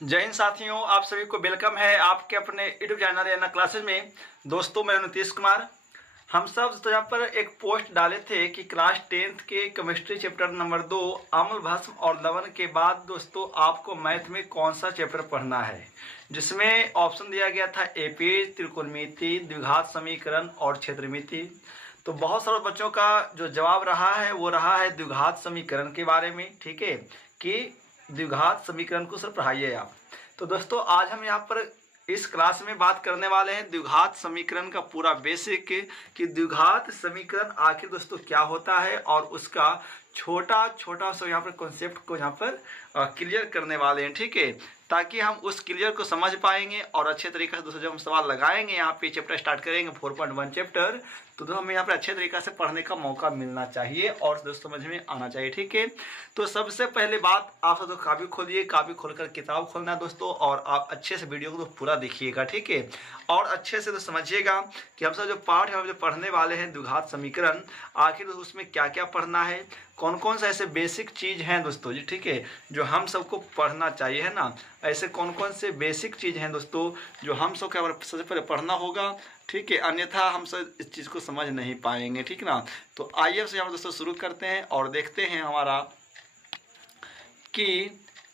जय हिंद साथियों, आप सभी को वेलकम है आपके अपने यूट्यूब चैनल या क्लासेज में। दोस्तों, मैं नीतीश कुमार। हम सब तो यहाँ पर एक पोस्ट डाले थे कि क्लास 10th के केमिस्ट्री चैप्टर नंबर 2 अम्ल भस्म और लवण के बाद दोस्तों आपको मैथ में कौन सा चैप्टर पढ़ना है, जिसमें ऑप्शन दिया गया था एपी, त्रिकोणमिति, द्विघात समीकरण और क्षेत्रमिति। तो बहुत सारे बच्चों का जो जवाब रहा है वो रहा है द्विघात समीकरण के बारे में। ठीक है कि द्विघात समीकरण को सर पढ़ाइए आप। तो दोस्तों, आज हम यहाँ पर इस क्लास में बात करने वाले हैं द्विघात समीकरण का पूरा बेसिक कि द्विघात समीकरण आखिर दोस्तों क्या होता है और उसका छोटा छोटा सा यहाँ पर कॉन्सेप्ट को यहाँ पर क्लियर करने वाले हैं। ठीक है, ताकि हम उस क्लियर को समझ पाएंगे और अच्छे तरीके से दोस्तों जब हम सवाल लगाएंगे यहाँ पे चैप्टर स्टार्ट करेंगे 4.1 चैप्टर, तो हमें यहाँ पर अच्छे तरीके से पढ़ने का मौका मिलना चाहिए और दोस्तों समझ में आना चाहिए। ठीक है, तो सबसे पहले बात आप सब तो कापी खोलिए, कापी खोलकर किताब खोलना दोस्तों, और आप अच्छे से वीडियो को तो पूरा देखिएगा। ठीक है, और अच्छे से तो समझिएगा कि हम सब जो पाठ है हम जो पढ़ने वाले हैं द्विघात समीकरण, आखिर उसमें क्या क्या पढ़ना है, कौन कौन सा ऐसे बेसिक चीज़ हैं दोस्तों जी। ठीक है, जो हम सबको पढ़ना चाहिए है ना, ऐसे कौन कौन से बेसिक चीज़ हैं दोस्तों जो हम सब क्या सबसे पहले पढ़ना होगा। ठीक है, अन्यथा हम सब इस चीज़ को समझ नहीं पाएंगे। ठीक ना, तो आइए से हम दोस्तों शुरू करते हैं और देखते हैं हमारा कि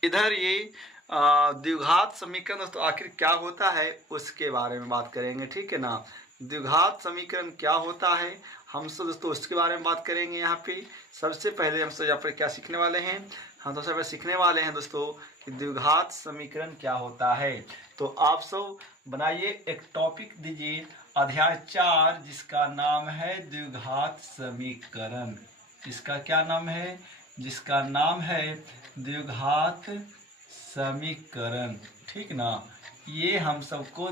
इधर ये द्विघात समीकरण दोस्तों आखिर क्या होता है उसके बारे में बात करेंगे। ठीक है ना, द्विघात समीकरण क्या होता है हम सब दोस्तों उसके बारे में बात करेंगे। यहाँ पे सबसे पहले हम सब यहाँ पर क्या सीखने वाले हैं, हम तो सब सीखने वाले हैं दोस्तों कि द्विघात समीकरण क्या होता है। तो आप सब बनाइए एक टॉपिक दीजिए, अध्याय 4 जिसका नाम है द्विघात समीकरण। इसका क्या नाम है? जिसका नाम है द्विघात समीकरण। ठीक ना, ये हम सबको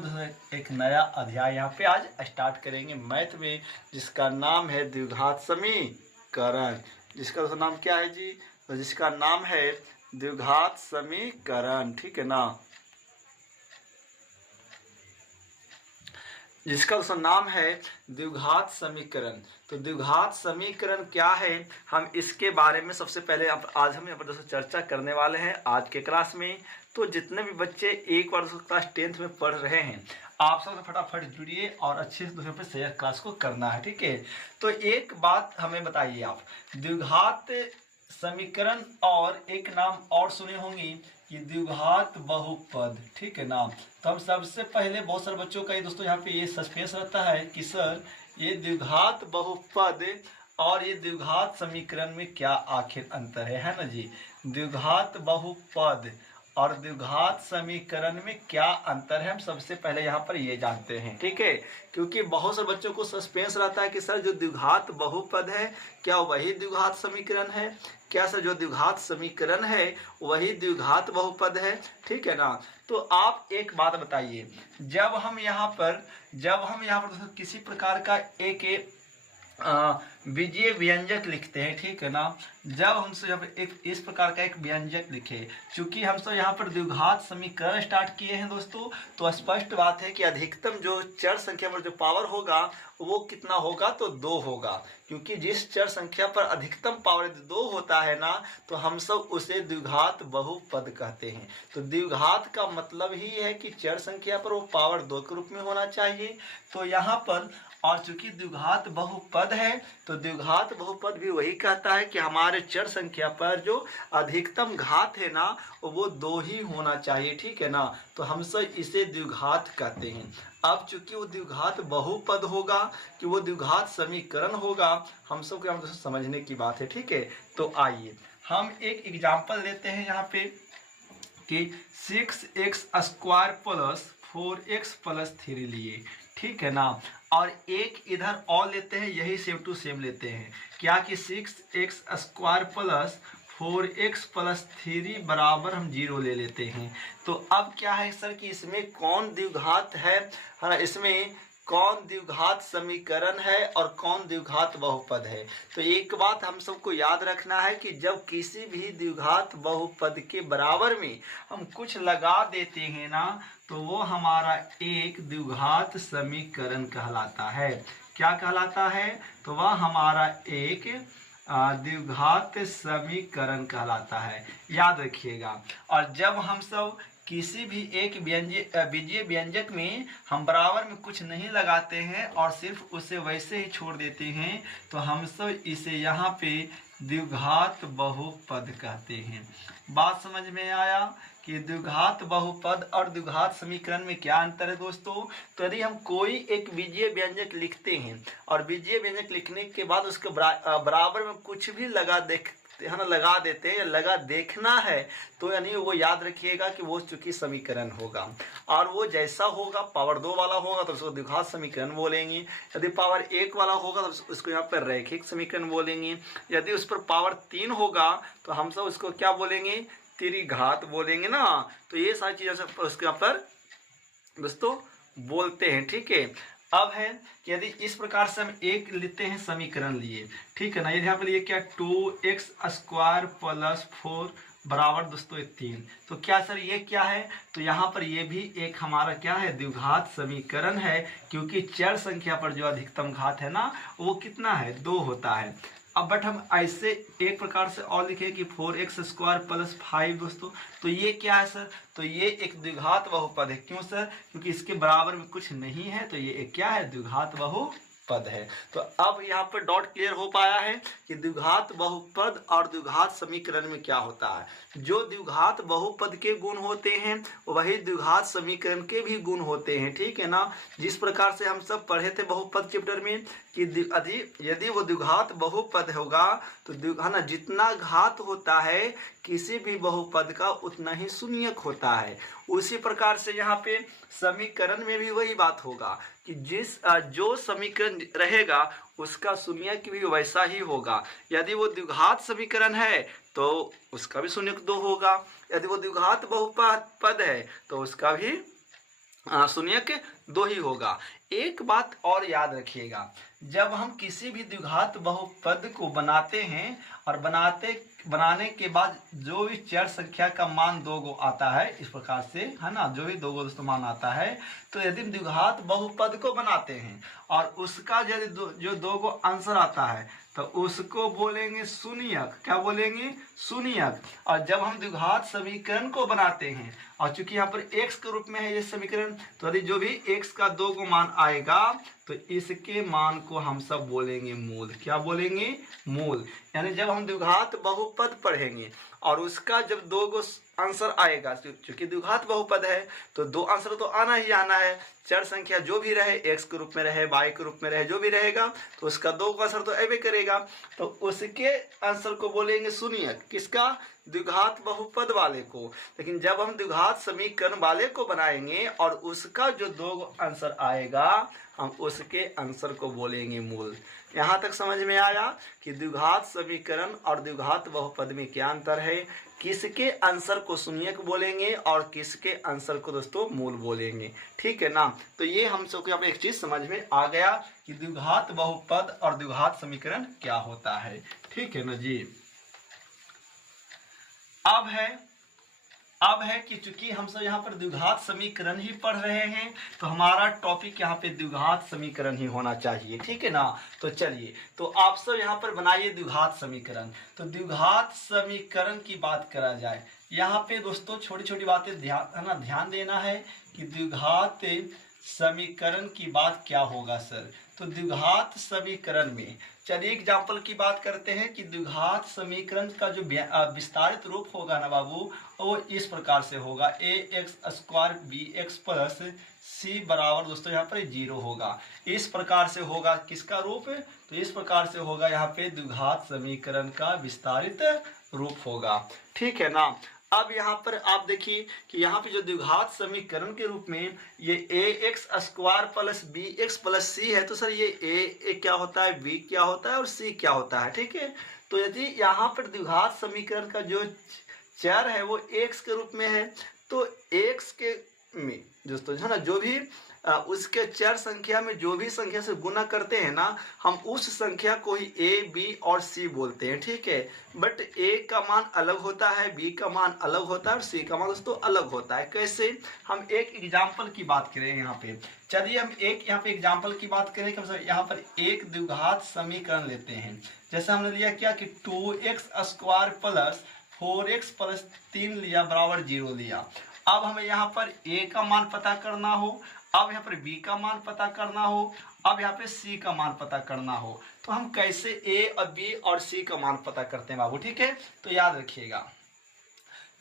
एक नया अध्याय यहाँ पे आज स्टार्ट करेंगे मैथ में, जिसका नाम है द्विघात समीकरण। जिसका नाम क्या है जी? तो जिसका नाम है द्विघात समीकरण। ठीक है ना, जिसका नाम है द्विघात समीकरण। तो द्विघात समीकरण क्या है, हम इसके बारे में सबसे पहले आज हम यहाँ पर दोस्तों चर्चा करने वाले हैं आज के क्लास में। तो जितने भी बच्चे एक बार क्लास 10th में पढ़ रहे हैं, आप सब फटाफट जुड़िए और अच्छे से दूसरे पर शेयर क्लास को करना है। ठीक है, तो एक बात हमें बताइए आप, द्विघात समीकरण और एक नाम और सुने होंगी कि द्विघात बहुपद। ठीक है ना, तो हम सबसे पहले बहुत सारे बच्चों का ये दोस्तों यहाँ पे ये सस्पेंस रहता है कि सर ये द्विघात बहुपद और ये द्विघात समीकरण में क्या आखिर अंतर है ना जी। द्विघात बहुपद और द्विघात समीकरण में क्या अंतर है, हम सबसे पहले यहाँ पर ये जानते हैं। ठीक है, क्योंकि बहुत से बच्चों को सस्पेंस रहता है कि सर जो द्विघात बहुपद है क्या वही द्विघात समीकरण है, क्या सर जो द्विघात समीकरण है वही द्विघात बहुपद है। ठीक है ना, तो आप एक बात बताइए, जब हम यहाँ पर किसी प्रकार का एक बीजीय व्यंजक लिखते हैं, ठीक है ना, जब हमसे जब एक इस प्रकार का एक व्यंजक लिखे, चूंकि हम सब यहाँ पर द्विघात समीकरण स्टार्ट किए हैं दोस्तों, तो स्पष्ट बात है कि अधिकतम जो चर संख्या पर जो पावर होगा वो कितना होगा, तो 2 होगा। क्योंकि जिस चर संख्या पर अधिकतम पावर 2 होता है ना, तो हम सब उसे द्विघात बहुपद कहते हैं। तो द्विघात का मतलब ही है कि चर संख्या पर वो पावर 2 के रूप में होना चाहिए। तो यहाँ पर और चूंकि द्विघात बहुपद है, तो द्विघात बहुपद भी वही कहता है कि हमारे चर संख्या पर जो अधिकतम घात है ना वो 2 ही होना चाहिए। ठीक है ना, तो हम सब इसे द्विघात कहते हैं। अब चूंकि वो द्विघात बहुपद होगा कि वो द्विघात समीकरण होगा, हम सब को हम समझने की बात है। ठीक है, तो आइए हम एक एग्जाम्पल लेते हैं यहाँ पे कि 6x² प्लस 4x प्लस 3 लिए। ठीक है ना, और एक इधर और लेते हैं, यही सेम टू सेम लेते हैं क्या कि 6x² प्लस 4x प्लस 3 बराबर हम 0 ले लेते हैं। तो अब क्या है सर कि इसमें कौन द्विघात है, इसमें कौन द्विघात समीकरण है और कौन द्विघात बहुपद है। तो एक बात हम सबको याद रखना है कि जब किसी भी द्विघात बहुपद के बराबर में हम कुछ लगा देते हैं ना, तो वो हमारा एक द्विघात समीकरण कहलाता है। क्या कहलाता है? तो वह हमारा एक द्विघात समीकरण कहलाता है, याद रखिएगा। और जब हम सब किसी भी एक बीजीय व्यंजक में हम बराबर में कुछ नहीं लगाते हैं और सिर्फ उसे वैसे ही छोड़ देते हैं, तो हम सब इसे यहाँ पे द्विघात बहुपद कहते हैं। बात समझ में आया कि द्विघात बहुपद और द्विघात समीकरण में क्या अंतर है दोस्तों। तो यदि हम कोई एक बीजीय व्यंजक लिखते हैं और बीजीय व्यंजक लिखने के बाद उसके बराबर में कुछ भी लगा देते हैं या लगा देखना है, तो यानी वो याद रखिएगा कि वो चूंकि समीकरण होगा, और वो जैसा होगा पावर 2 वाला होगा तो उसको द्विघात समीकरण बोलेंगे, यदि पावर 1 वाला होगा तो उसको यहाँ पर रैखिक समीकरण बोलेंगे, यदि उस पर पावर 3 होगा तो हम सब उसको क्या बोलेंगे, त्रिघात बोलेंगे ना। तो ये सारी चीज़ें उसके यहाँ पर दोस्तों बोलते हैं, ठीक है। अब है कि यदि इस प्रकार से हम एक लेते हैं समीकरण लिए, ठीक है ना, यदि यहाँ पर लिए क्या 2x स्क्वायर प्लस 4 बराबर दोस्तों 3, तो क्या सर ये क्या है, तो यहाँ पर ये भी एक हमारा क्या है, द्विघात समीकरण है, क्योंकि चर संख्या पर जो अधिकतम घात है ना वो कितना है, 2 होता है। अब बट हम ऐसे एक प्रकार से और लिखे कि 4x स्क्वायर प्लस 5 दोस्तों, तो ये क्या है सर, तो ये एक द्विघात बहुपद है। क्यों सर, क्योंकि इसके बराबर में कुछ नहीं है, तो ये एक क्या है, द्विघात बहुपद है। तो अब यहाँ पर डॉट क्लियर हो पाया है कि द्विघात बहुपद और द्विघात समीकरण में क्या होता है। जो द्विघात बहुपद के गुण होते हैं वही द्विघात समीकरण के भी गुण होते हैं, ठीक है ना। जिस प्रकार से हम सब पढ़े थे बहुपद चैप्टर में कि यदि वो द्विघात बहुपद होगा तो है ना, जितना घात होता है किसी भी बहुपद का उतना ही शून्यक होता है। उसी प्रकार से यहाँ पे समीकरण में भी वही बात होगा कि जो समीकरण रहेगा उसका शून्यक भी वैसा ही होगा। यदि वो द्विघात समीकरण है तो उसका भी शून्यक 2 होगा, यदि वो द्विघात बहुपद है तो उसका भी शून्यक 2 ही होगा। एक बात और याद रखिएगा, जब हम किसी भी द्विघात बहुपद को बनाते हैं और बनाने के बाद जो भी चर संख्या का मान 2 आता है, इस प्रकार से है ना, जो भी 2 दोस्तों मान आता है, तो यदि द्विघात बहुपद को बनाते हैं और उसका यदि जो 2 आंसर आता है तो उसको बोलेंगे शून्यक। क्या बोलेंगे, शून्यक। और जब हम द्विघात समीकरण को बनाते हैं और चूंकि यहाँ पर x के रूप में है ये समीकरण, तो यदि जो भी x का 2 मान आएगा तो इसके मान को हम सब बोलेंगे मूल। क्या बोलेंगे, मूल। यानी जब हम द्विघात बहुपद पढ़ेंगे और उसका जब 2 आंसर आएगा, क्योंकि द्विघात बहुपद है तो 2 आंसर तो आना ही आना है। चर संख्या जो भी रहे, x के रूप में रहे, y के रूप में रहे, जो भी रहेगा तो उसका 2 आंसर तो अबे करेगा, तो उसके आंसर को बोलेंगे शून्यक। किसका, द्विघात बहुपद वाले को। लेकिन जब हम द्विघात समीकरण वाले को बनाएंगे और उसका जो 2 आंसर आएगा हम उसके आंसर को बोलेंगे मूल। यहाँ तक समझ में आया कि द्विघात समीकरण और द्विघात बहुपद में क्या अंतर है, किसके आंसर को शून्यक बोलेंगे और किसके आंसर को दोस्तों मूल बोलेंगे, ठीक है ना। तो ये हम सबको यहाँ पे एक चीज समझ में आ गया कि द्विघात बहुपद और द्विघात समीकरण क्या होता है, ठीक है ना जी। अब है कि चूंकि हम सब यहाँ पर द्विघात समीकरण ही पढ़ रहे हैं तो हमारा टॉपिक यहाँ पे द्विघात समीकरण ही होना चाहिए, ठीक है ना। तो चलिए, तो आप सब यहाँ पर बनाइए द्विघात समीकरण। तो द्विघात समीकरण की बात करा जाए, यहाँ पे दोस्तों छोटी छोटी बातें ध्यान देना है कि द्विघात समीकरण की बात क्या होगा सर। तो द्विघात समीकरण में चलिए एग्जाम्पल की बात करते हैं कि द्विघात समीकरण का जो विस्तारित रूप होगा ना बाबू, वो इस प्रकार से होगा, ax square bx plus c बराबर दोस्तों यहाँ पर 0 होगा। इस प्रकार से होगा किसका रूप, तो इस प्रकार से होगा यहाँ पे द्विघात समीकरण का विस्तारित रूप होगा, ठीक है ना। अब यहाँ पर आप देखिए कि यहाँ पे जो द्विघात समीकरण के रूप में ये ax square plus bx plus c है, तो सर ये a क्या होता है, b क्या होता है और c क्या होता है, ठीक है। तो यदि यहाँ पर द्विघात समीकरण का जो चर है वो x के रूप में है, तो x के में दोस्तों है ना, जो भी उसके चर संख्या में जो भी संख्या से गुना करते हैं ना, हम उस संख्या को ही a, b और c बोलते हैं, ठीक है। बट a का मान अलग होता है, b का मान अलग होता है और c का मान दोस्तों अलग होता है। कैसे, हम एक एग्जाम्पल की बात करें यहाँ पे। चलिए हम एक यहाँ पे एग्जाम्पल की बात करें कि यहाँ पर एक द्विघात समीकरण लेते हैं। जैसे हमने लिया क्या कि 2x square plus 4x plus 3 लिया बराबर 0 लिया, अब हमें यहाँ पर a का मान पता करना हो, अब यहाँ पर b का मान पता करना हो, अब यहाँ पे c का मान पता करना हो, तो हम कैसे a और b और c का मान पता करते हैं बाबू। ठीक है, तो याद रखिएगा,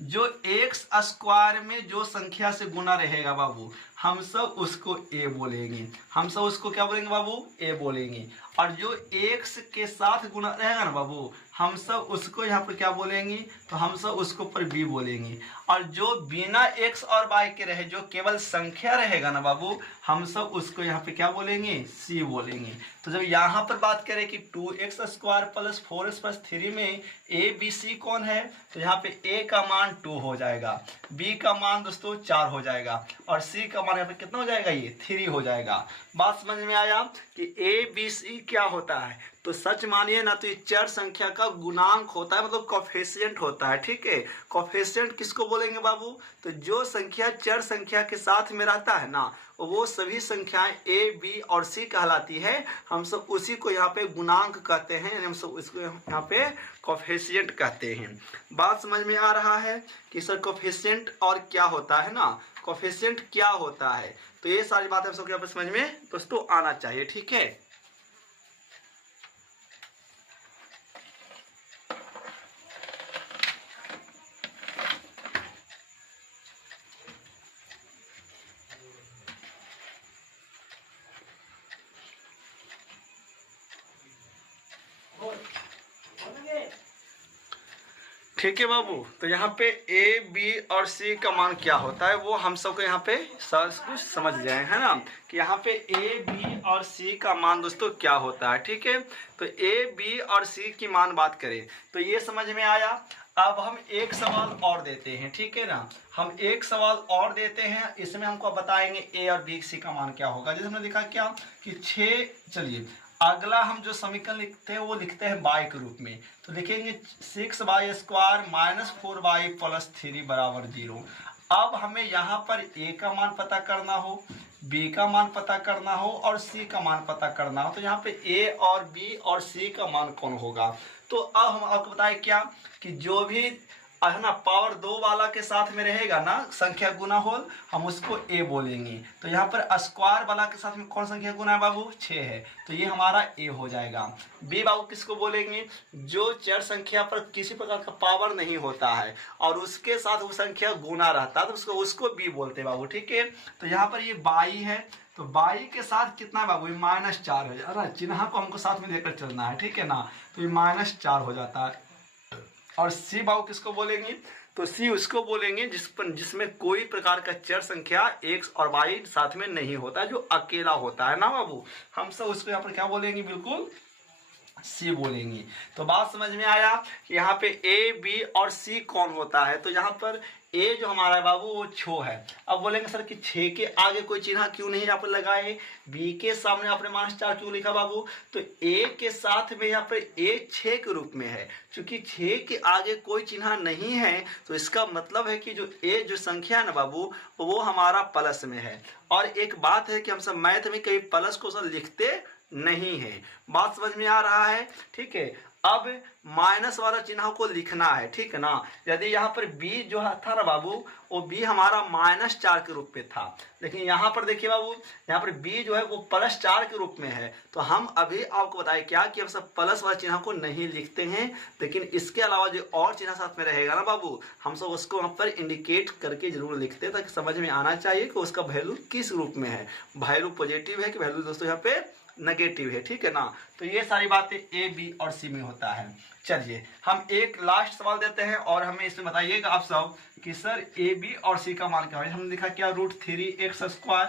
जो एक्स स्क्वायर में जो संख्या से गुना रहेगा बाबू, हम सब उसको a बोलेंगे, हम सब उसको क्या बोलेंगे बाबू, a बोलेंगे। और जो x के साथ गुना रहेगा ना बाबू, हम सब उसको यहाँ पर क्या बोलेंगे, तो हम सब उसको पर b बोलेंगे। और जो बिना x और y के रहे, जो केवल संख्या रहेगा ना बाबू, हम सब उसको यहाँ पे क्या बोलेंगे, c बोलेंगे। तो जब यहाँ पर बात करें कि 2x square plus 4x plus 3 में a b c कौन है, तो यहाँ पे a का मान 2 हो जाएगा, b का मान दोस्तों 4 हो जाएगा, और c का मान यहाँ पे कितना हो जाएगा, ये 3 हो जाएगा। बात समझ में आया कि a b c क्या होता है, तो सच मानिए ना, तो ये चर संख्या का गुणांक होता है, मतलब कोफिशिएंट होता है। ठीक है, कोफिशिएंट किसको बोलेंगे बाबू, तो जो संख्या चर संख्या के साथ में रहता है ना, वो सभी संख्याएं a b और c कहलाती है। हम सब उसी को यहाँ पे गुणांक कहते हैं, हम सब इसको यहाँ पे कोफिशिएंट कहते हैं। बात समझ में आ रहा है कि सर कोफिशिएंट और क्या होता है ना, कोफिशिएंट क्या होता है, तो ये सारी बातें हम सब यहाँ पे समझ में दोस्तों आना चाहिए। ठीक है, ठीक है बाबू। तो यहाँ पे ए बी और सी का मान क्या होता है वो हम सबको यहाँ पे कुछ समझ जाए, है ना, कि यहाँ पे ए बी और सी का मान दोस्तों क्या होता है। ठीक है, तो ए बी और सी की मान बात करें तो ये समझ में आया। अब हम एक सवाल और देते हैं, ठीक है ना, हम एक सवाल और देते हैं, इसमें हमको बताएंगे ए और बी सी का मान क्या होगा। जैसे हमने देखा क्या कि 6, चलिए अगला हम जो समीकरण लिखते हैं वो लिखते हैं बाई के रूप में, तो लिखेंगे 6y square minus 4y plus 3 बराबर 0। अब हमें यहाँ पर a का मान पता करना हो, b का मान पता करना हो और c का मान पता करना हो, तो यहाँ पे a और b और c का मान कौन होगा। तो अब हम आपको बताएं क्या कि जो भी है ना पावर 2 वाला के साथ में रहेगा ना संख्या गुना होल, हम उसको a बोलेंगे। तो यहाँ पर स्क्वायर वाला के साथ में कौन संख्या गुना है बाबू, 6 है, तो ये हमारा a हो जाएगा। b बाबू किसको बोलेंगे, जो चर संख्या पर किसी प्रकार का पावर नहीं होता है और उसके साथ वो संख्या गुना रहता है, तो उसको b बोलते हैं बाबू। ठीक है, तो यहाँ पर ये 22 है, तो 22 के साथ कितना है बाबू, -4 हो जाता है, चिन्ह को हमको साथ में लेकर चलना है, ठीक है ना, तो ये -4 हो जाता है। और सी बाबू किसको बोलेंगे, तो सी उसको बोलेंगे जिसमें कोई प्रकार का चर संख्या एक्स और वाई साथ में नहीं होता, जो अकेला होता है ना बाबू, हम सब उसको यहाँ पर क्या बोलेंगे, बिल्कुल सी बोलेंगे। तो बात समझ में आया कि यहाँ पे ए बी और सी कौन होता है। तो यहाँ पर ए जो हमारा है बाबू वो 6 है। अब बोलेंगे सर कि 6 के आगे कोई चिन्ह क्यों नहीं यहाँ पर लगाए, बी के सामने आपने -4 क्यों लिखा बाबू, तो ए के साथ में यहाँ पर ए 6 के रूप में है, क्योंकि 6 के आगे कोई चिन्ह नहीं है, तो इसका मतलब है कि जो ए जो संख्या है ना बाबू वो हमारा प्लस में है। और एक बात है कि हम सब मैथ में कभी प्लस को सर लिखते नहीं है, बात समझ में आ रहा है। ठीक है, अब माइनस वाला चिन्ह को लिखना है, ठीक है ना। यदि यहाँ पर b जो था ना बाबू वो b हमारा -4 के रूप में था, लेकिन यहाँ पर देखिए बाबू यहाँ पर b जो है वो +4 के रूप में है, तो हम अभी आपको बताएं क्या कि हम सब प्लस वाले चिन्ह को नहीं लिखते हैं, लेकिन इसके अलावा जो और चिन्ह साथ में रहेगा ना बाबू हम सब उसको वहाँ पर इंडिकेट करके जरूर लिखते हैं, ताकि समझ में आना चाहिए कि उसका वैल्यू किस रूप में है, वैल्यू पॉजिटिव है कि वैल्यू दोस्तों यहाँ पे नेगेटिव है, ठीक है ना। तो ये सारी बातें ए बी और सी में होता है। चलिए हम एक लास्ट सवाल देते हैं और हमें इसमें बताइएगा आप सब कि सर ए बी और सी का मान क्या है। हमने देखा क्या √3x²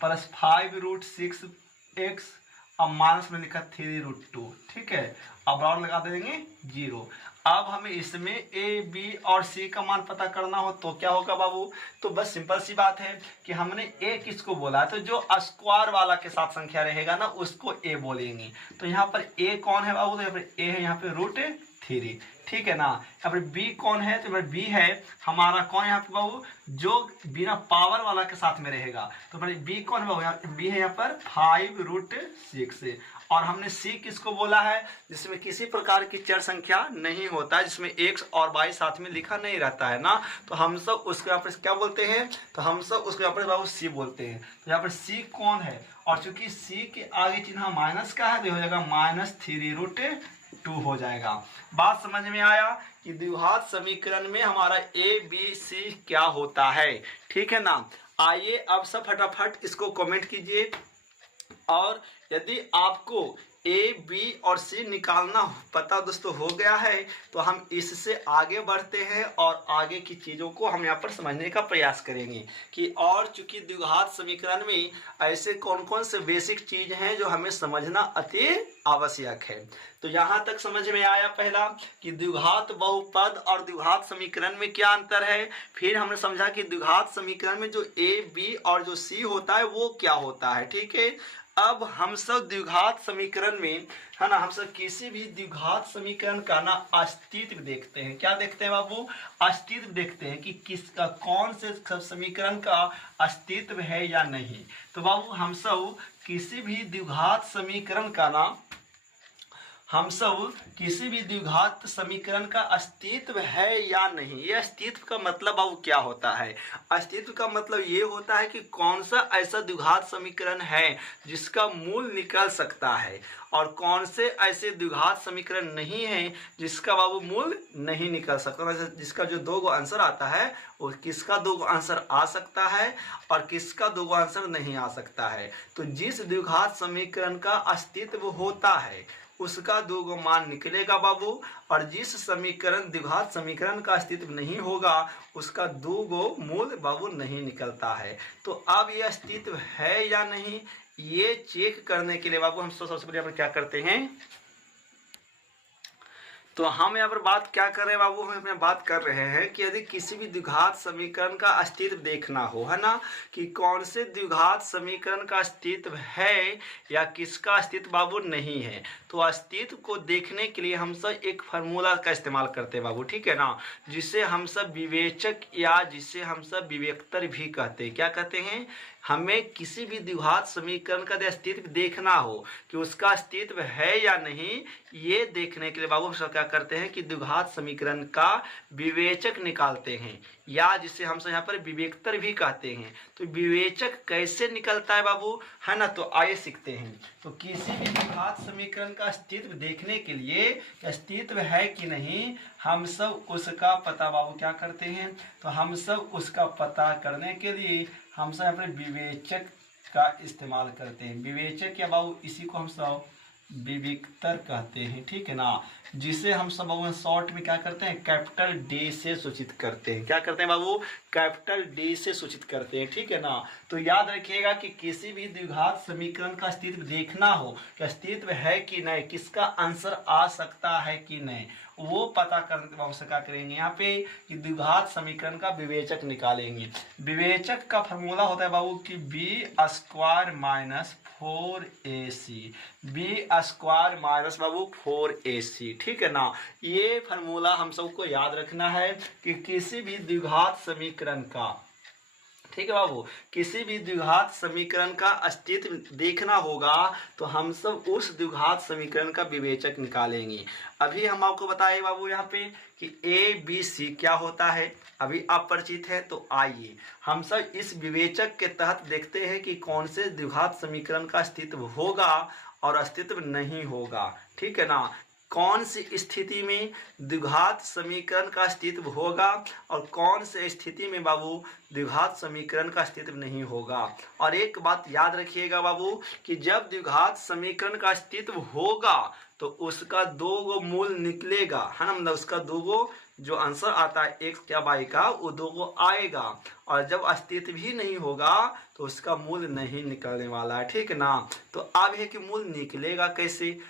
प्लस 5√6x और माइनस में लिखा 3√2, ठीक है, अब और लगा देंगे 0। अब हमें इसमें ए बी और सी का मान पता करना हो तो क्या होगा बाबू, तो बस सिंपल सी बात है कि हमने ए किसको बोला है, तो जो स्क्वायर वाला के साथ संख्या रहेगा ना उसको ए बोलेंगे। तो यहाँ पर ए कौन है बाबू, तो यहाँ पर ए है यहाँ पे √3, ठीक है ना। यहाँ पर बी कौन है, तो यहाँ पर बी है हमारा कौन यहाँ पे बाबू, जो बिना पावर वाला के साथ में रहेगा, तो बी कौन है बाबू, बी है यहाँ पर 5√6। और हमने सी किसको बोला है, जिसमें किसी प्रकार की चर संख्या नहीं होता है, जिसमें x और y साथ में लिखा नहीं रहता है ना, तो हम सब उसको यहाँ पर क्या बोलते हैं, तो हम सब उसको यहाँ पर बाबू सी बोलते हैं। तो यहाँ पर सी कौन है, और चूंकि सी के आगे चिन्ह माइनस का है तो हो जाएगा -3√2 हो जाएगा। बात समझ में आया कि द्विघात समीकरण में हमारा ए बी सी क्या होता है, ठीक है ना। आइए अब सब फटाफट इसको कमेंट कीजिए, और यदि आपको ए बी और सी निकालना पता दोस्तों हो गया है तो हम इससे आगे बढ़ते हैं और आगे की चीज़ों को हम यहाँ पर समझने का प्रयास करेंगे कि और चूंकि द्विघात समीकरण में ऐसे कौन कौन से बेसिक चीज़ हैं जो हमें समझना अति आवश्यक है। तो यहाँ तक समझ में आया पहला कि द्विघात बहुपद और द्विघात समीकरण में क्या अंतर है। फिर हमने समझा कि द्विघात समीकरण में जो ए बी और जो सी होता है वो क्या होता है, ठीक है। अब हम सब द्विघात समीकरण में है ना, हम सब किसी भी द्विघात समीकरण का ना अस्तित्व देखते हैं। क्या देखते हैं बाबू, अस्तित्व देखते हैं कि किसका कौन से समीकरण का अस्तित्व है या नहीं। तो बाबू हम सब किसी भी द्विघात समीकरण का ना, हम सब किसी भी द्विघात समीकरण का अस्तित्व है या नहीं, ये अस्तित्व का मतलब अब क्या होता है। अस्तित्व का मतलब ये होता है कि कौन सा ऐसा द्विघात समीकरण है जिसका मूल निकल सकता है, और कौन से ऐसे द्विघात समीकरण नहीं है जिसका बाबू मूल नहीं निकल सकता, जिसका जो दो गो आंसर आता है वो किसका दो गो आंसर आ सकता है और किसका दो गो आंसर नहीं आ सकता है। तो जिस द्विघात समीकरण का अस्तित्व होता है उसका दो गो मान निकलेगा बाबू, और जिस समीकरण द्विघात समीकरण का अस्तित्व नहीं होगा उसका दो गो मूल बाबू नहीं निकलता है। तो अब ये अस्तित्व है या नहीं ये चेक करने के लिए बाबू हम सबसे पहले यहाँ पर क्या करते हैं, तो हम यहाँ पर बात क्या कर रहे हैं बाबू, हम यहाँ बात कर रहे हैं कि यदि किसी भी द्विघात समीकरण का अस्तित्व देखना हो, है ना, कि कौन से द्विघात समीकरण का अस्तित्व है या किसका अस्तित्व बाबू नहीं है, तो अस्तित्व को देखने के लिए हम सब एक फार्मूला का इस्तेमाल करते हैं बाबू, ठीक है ना, जिसे हम सब विवेचक या जिसे हम सब विवेकतर भी कहते हैं। क्या कहते हैं, हमें किसी भी द्विघात समीकरण का अस्तित्व देखना हो कि उसका अस्तित्व है या नहीं, ये देखने के लिए बाबू हम सब क्या करते हैं कि द्विघात समीकरण का विवेचक निकालते हैं, या जिसे हम सब यहाँ पर विवेकतर भी कहते हैं। तो विवेचक कैसे निकलता है बाबू, है ना, तो आइए सीखते हैं। तो किसी भी द्विघात समीकरण का अस्तित्व देखने के लिए अस्तित्व है कि नहीं, हम सब उसका पता बाबू क्या करते हैं, तो हम सब उसका पता करने के लिए हम सब यहाँ पर विवेचक का इस्तेमाल करते हैं। विवेचक या बाबू इसी को हम सब विवेकतर कहते हैं, ठीक है ना, जिसे हम सब बाबू शॉर्ट में क्या करते हैं, कैपिटल डी से सूचित करते हैं। क्या करते हैं बाबू, कैपिटल डी से सूचित करते हैं, ठीक है ना। तो याद रखिएगा कि किसी भी द्विघात समीकरण का अस्तित्व देखना हो कि अस्तित्व है कि नहीं, किसका आंसर आ सकता है कि नहीं, वो पता करने के बाद क्या करेंगे यहाँ पे कि द्विघात समीकरण का विवेचक निकालेंगे। विवेचक का फॉर्मूला होता है बाबू कि b² minus 4ac, b² minus बाबू 4ac, ठीक है ना। ये फार्मूला हम सबको याद रखना है कि किसी भी द्विघात समीकरण का, ठीक है बाबू, किसी भी द्विघात समीकरण का अस्तित्व देखना होगा तो हम सब उस द्विघात समीकरण का विवेचक निकालेंगे। अभी हम आपको बताए बाबू यहाँ पे कि ए बी सी क्या होता है, अभी आप परिचित है। तो आइए हम सब इस विवेचक के तहत देखते हैं कि कौन से द्विघात समीकरण का अस्तित्व होगा और अस्तित्व नहीं होगा, ठीक है ना। कौन सी स्थिति में द्विघात समीकरण का अस्तित्व होगा और कौन से स्थिति में बाबू द्विघात समीकरण का अस्तित्व नहीं होगा। और एक बात याद रखिएगा बाबू कि जब द्विघात समीकरण का अस्तित्व होगा तो उसका दो गो मूल निकलेगा, है ना, मतलब उसका दो गो जो आंसर आता है x या y का वो दो गो आएगा, और जब अस्तित्व भी नहीं होगा तो उसका मूल नहीं निकलने वाला है, ठीक है ना। तो अब है कि मूल निकलेगा कैसे,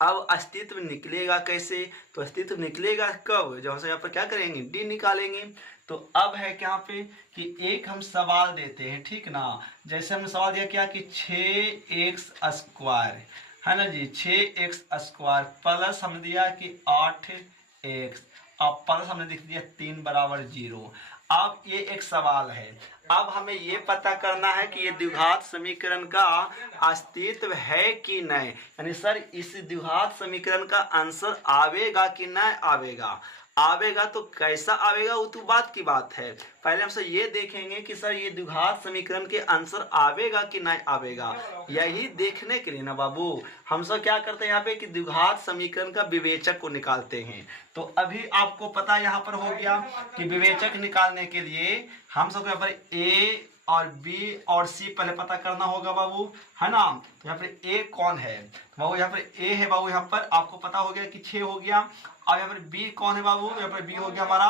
अब अस्तित्व निकलेगा कैसे, तो अस्तित्व निकलेगा कब, जब हम यहाँ पर क्या करेंगे डी निकालेंगे। तो अब है क्या पे कि एक हम सवाल देते हैं, ठीक ना, जैसे हमने सवाल दिया क्या कि 6x² है ना जी, 6x² प्लस हमने दिया कि 8x, अब प्लस हमने लिख दिया 3 = 0। अब ये एक सवाल है, अब हमें ये पता करना है कि ये द्विघात समीकरण का अस्तित्व है कि नहीं, यानी सर इस द्विघात समीकरण का आंसर आवेगा कि नहीं आवेगा। आवेगा तो कैसा आवेगा वो तो बात की बात है। पहले हमसे ये देखेंगे कि सर ये द्विघात समीकरण के आंसर आवेगा कि नहीं आवेगा। यही देखने के लिए ना बाबू हम सब क्या करते हैं यहाँ पे कि द्विघात समीकरण का विवेचक को निकालते हैं। तो अभी आपको पता यहाँ पर हो गया कि विवेचक निकालने के लिए हम सबको यहाँ पर ए और बी और सी पहले पता करना होगा बाबू, है ना। तो यहाँ पर ए कौन है तो बाबू यहाँ पर ए है बाबू, यहाँ पर आपको पता हो गया कि 6 हो गया। और यहाँ पर बी कौन है बाबू, यहाँ पर बी हो गया हमारा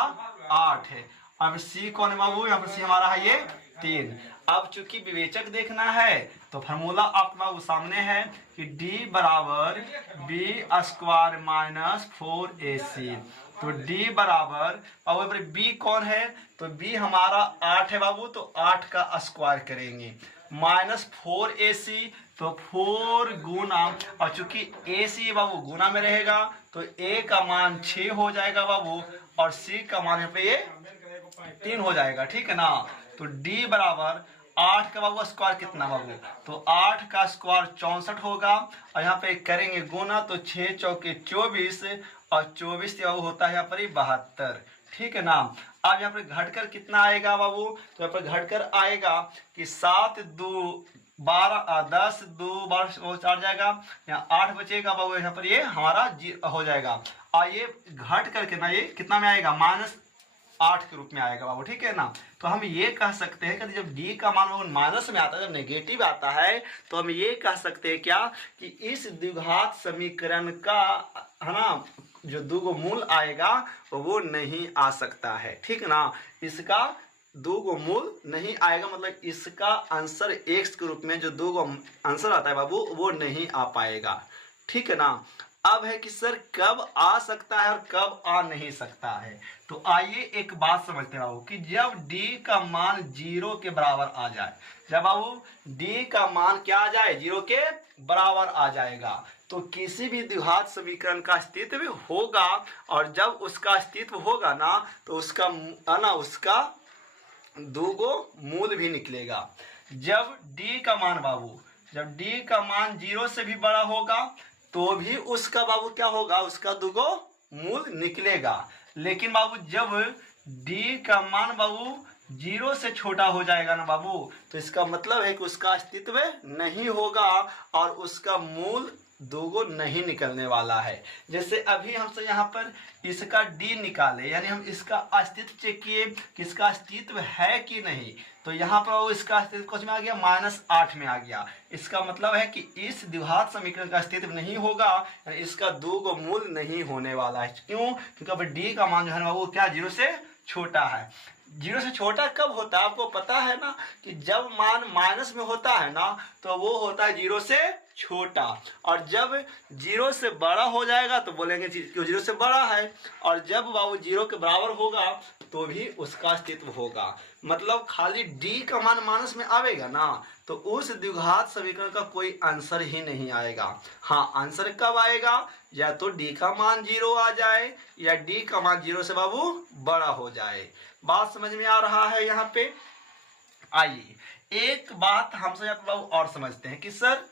8 है। और सी कौन है बाबू, यहाँ पर सी हमारा है ये 3। अब चूंकि विवेचक देखना है तो फार्मूला आपके बाबू सामने है कि d बराबर बी स्क्वायर माइनस 4ac। तो d बराबर बाबू b कौन है तो b हमारा 8 है बाबू, तो 8 का स्क्वायर करेंगे माइनस 4ac, तो 4 गुना, और चूंकि ac बाबू गुना में रहेगा तो a का मान 6 हो जाएगा बाबू, और c का मान यहाँ पे ये 3 हो जाएगा, ठीक है ना। तो d बराबर 8 का बाबू स्क्वायर कितना बाबू, तो 8 का स्क्वायर 64 होगा, और यहाँ पे करेंगे गुना तो 6 चौके 24, और 24 बाबू होता है यहाँ पर 72, ठीक है ना। अब यहाँ पर घटकर कितना आएगा बाबू, तो यहाँ पर घटकर आएगा कि 7 2 12 10 2 12 4 जाएगा, यहाँ 8 बचेगा बाबू, यहाँ पर ये हमारा हो जाएगा। और ये घट करके ना ये कितना में आएगा -8 के रूप में आएगा बाबू, ठीक है ना। तो हम ये कह सकते हैं कि जब d का मान माइनस में आता है, जब नेगेटिव आता है, तो हम ये कह सकते हैं क्या कि इस द्विघात समीकरण का, है ना, जो दो मूल आएगा वो नहीं आ सकता है, ठीक ना। इसका दो मूल नहीं आएगा, मतलब इसका आंसर x के रूप में जो दो आंसर आता है बाबू वो नहीं आ पाएगा, ठीक है ना। अब है कि सर कब आ सकता है और कब आ नहीं सकता है। तो आइए एक बात समझते हैं बाबू कि जब d का मान 0 के बराबर आ जाए, जब बाबू d का मान क्या आ जाए 0 के बराबर आ जाएगा, तो किसी भी द्विघात समीकरण का अस्तित्व होगा, और जब उसका अस्तित्व होगा ना तो उसका उसका दो मूल भी निकलेगा। जब d का मान बाबू, जब d का मान 0 से भी बड़ा होगा तो भी उसका बाबू क्या होगा, उसका दुगो मूल निकलेगा। लेकिन बाबू जब d का मान बाबू 0 से छोटा हो जाएगा ना बाबू, तो इसका मतलब है कि उसका अस्तित्व नहीं होगा और उसका मूल दोगो नहीं निकलने वाला है। जैसे अभी हमसे यहाँ पर इसका d निकाले, यानी हम इसका अस्तित्व चेक किए कि इसका अस्तित्व है कि नहीं, तो यहाँ पर इसका अस्तित्व कुछ में आ गया -8 में आ गया। इसका मतलब है कि इस द्विघात समीकरण का अस्तित्व नहीं होगा, इसका दो मूल नहीं होने वाला है। क्यों, क्योंकि अब d का मान जो है वो क्या 0 से छोटा है। 0 से छोटा कब होता है आपको पता है ना, कि जब मान माइनस में होता है ना तो वो होता है 0 से छोटा, और जब 0 से बड़ा हो जाएगा तो बोलेंगे क्यों 0 से बड़ा है, और जब बाबू 0 के बराबर होगा तो भी उसका अस्तित्व होगा। मतलब खाली d का मान माइनस में आवेगा ना तो उस द्विघात समीकरण का कोई आंसर ही नहीं आएगा। हाँ, आंसर कब आएगा, या तो d का मान 0 आ जाए या d का मान 0 से बाबू बड़ा हो जाए। बात समझ में आ रहा है यहाँ पे। आइए एक बात हमसे बाबू और समझते हैं कि सर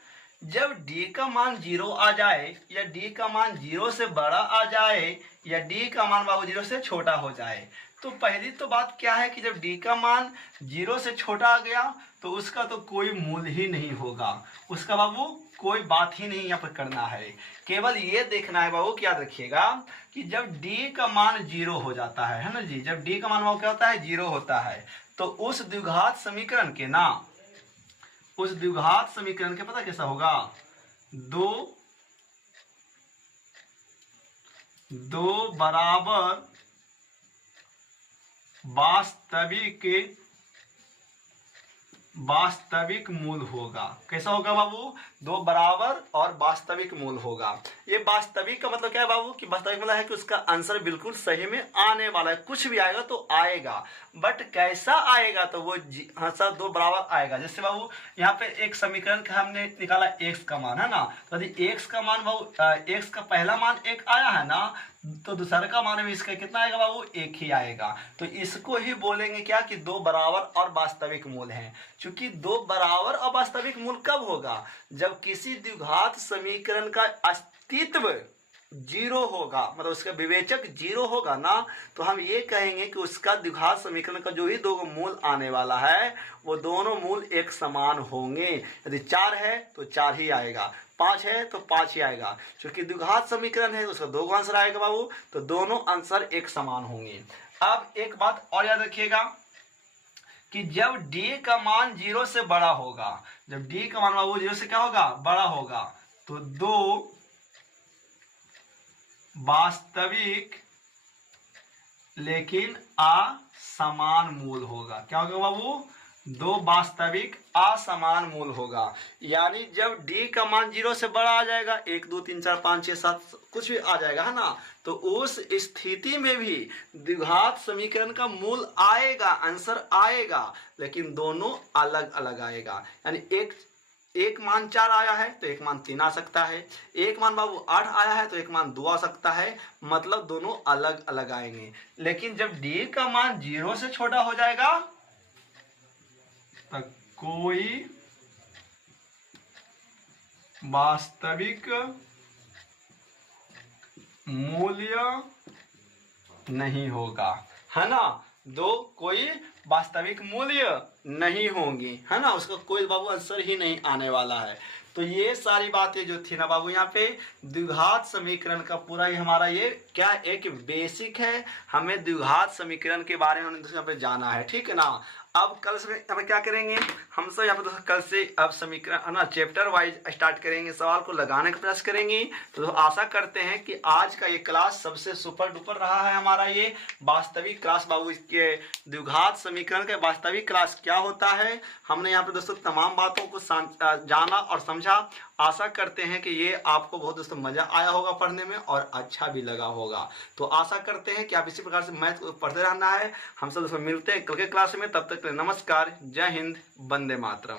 जब d का मान 0 आ जाए या d का मान 0 से बड़ा आ जाए या d का मान बाबू 0 से छोटा हो जाए, तो पहली तो बात क्या है कि जब d का मान 0 से छोटा आ गया तो उसका तो कोई मूल ही नहीं होगा, उसका बाबू कोई बात ही नहीं यहाँ पर करना है। केवल ये देखना है बाबू, याद रखिएगा कि जब d का मान 0 हो जाता है ना जी, जब d का मान क्या होता है 0 होता है, तो उस द्विघात समीकरण के ना, उस द्विघात समीकरण के पता कैसा होगा, दो बराबर वास्तविक मूल होगा। कैसा होगा बाबू, दो बराबर और वास्तविक मूल होगा। ये वास्तविक का मतलब क्या है बाबू, कि वास्तविक मतलब है कि उसका आंसर बिल्कुल सही में आने वाला है, कुछ भी आएगा तो आएगा, बट कैसा आएगा तो वो हाँ सर दो बराबर आएगा। जैसे बाबू यहाँ पे एक समीकरण का हमने निकाला x का मान, है ना, तो यदि x का मान बाबू x का पहला मान 1 आया है ना, तो दूसरा का मान भी इसका कितना आएगा बाबू, एक ही आएगा। तो इसको ही बोलेंगे क्या कि दो बराबर और वास्तविक मूल हैं। क्योंकि दो बराबर और वास्तविक मूल कब होगा, जब किसी द्विघात समीकरण का अस्तित्व जीरो होगा, मतलब उसका विवेचक जीरो होगा ना, तो हम ये कहेंगे कि उसका द्विघात समीकरण का जो ही दो मूल आने वाला है वो दोनों मूल एक समान होंगे। यदि 4 है तो 4 ही आएगा, 5 है तो 5 ही आएगा। क्योंकि द्विघात समीकरण है तो उसका दो आंसर आएगा बाबू, तो दोनों आंसर एक समान होंगे। अब एक बात और याद रखिएगा कि जब d का मान 0 से बड़ा होगा, जब d का मान बाबू 0 से क्या होगा, बड़ा होगा, तो दो वास्तविक लेकिन असमान मूल होगा। क्या होगा बाबू, दो वास्तविक असमान मूल होगा। यानी जब d का मान 0 से बड़ा आ जाएगा, 1 2 3 4 5 6 7 कुछ भी आ जाएगा, है ना, तो उस स्थिति में भी द्विघात समीकरण का मूल आएगा, आंसर आएगा, लेकिन दोनों अलग अलग आएगा। यानी एक मान 4 आया है तो एक मान 3 आ सकता है, एक मान बाबू 8 आया है तो एक मान 2 आ सकता है, मतलब दोनों अलग अलग आएंगे। लेकिन जब d का मान 0 से छोटा हो जाएगा तो कोई वास्तविक मूल्य नहीं होगा, है ना, दो कोई वास्तविक मूल्य नहीं होंगे, है ना, उसका कोई बाबू आंसर ही नहीं आने वाला है। तो ये सारी बातें जो थी ना बाबू, यहाँ पे द्विघात समीकरण का पूरा ही हमारा ये क्या एक बेसिक है, हमें द्विघात समीकरण के बारे में यहाँ पे जाना है, ठीक है ना। अब कल से हमें क्या करेंगे, हम सब यहाँ पे कल से अब समीकरण है ना चैप्टर वाइज स्टार्ट करेंगे, सवाल को लगाने का प्रयास करेंगे। तो आशा करते हैं कि आज का ये क्लास सबसे सुपर डुपर रहा है हमारा ये वास्तविक क्लास बाबू। इसके द्विघात समीकरण के वास्तविक क्लास क्या होता है, हमने यहाँ पे दोस्तों तमाम बातों को जाना और समझा। आशा करते हैं कि ये आपको बहुत दोस्तों मजा आया होगा पढ़ने में और अच्छा भी लगा होगा। तो आशा करते हैं कि आप इसी प्रकार से मैथ को पढ़ते रहना है। हम सब दोस्तों मिलते हैं कल के क्लास में, तब तक नमस्कार, जय हिंद, वंदे मातरम।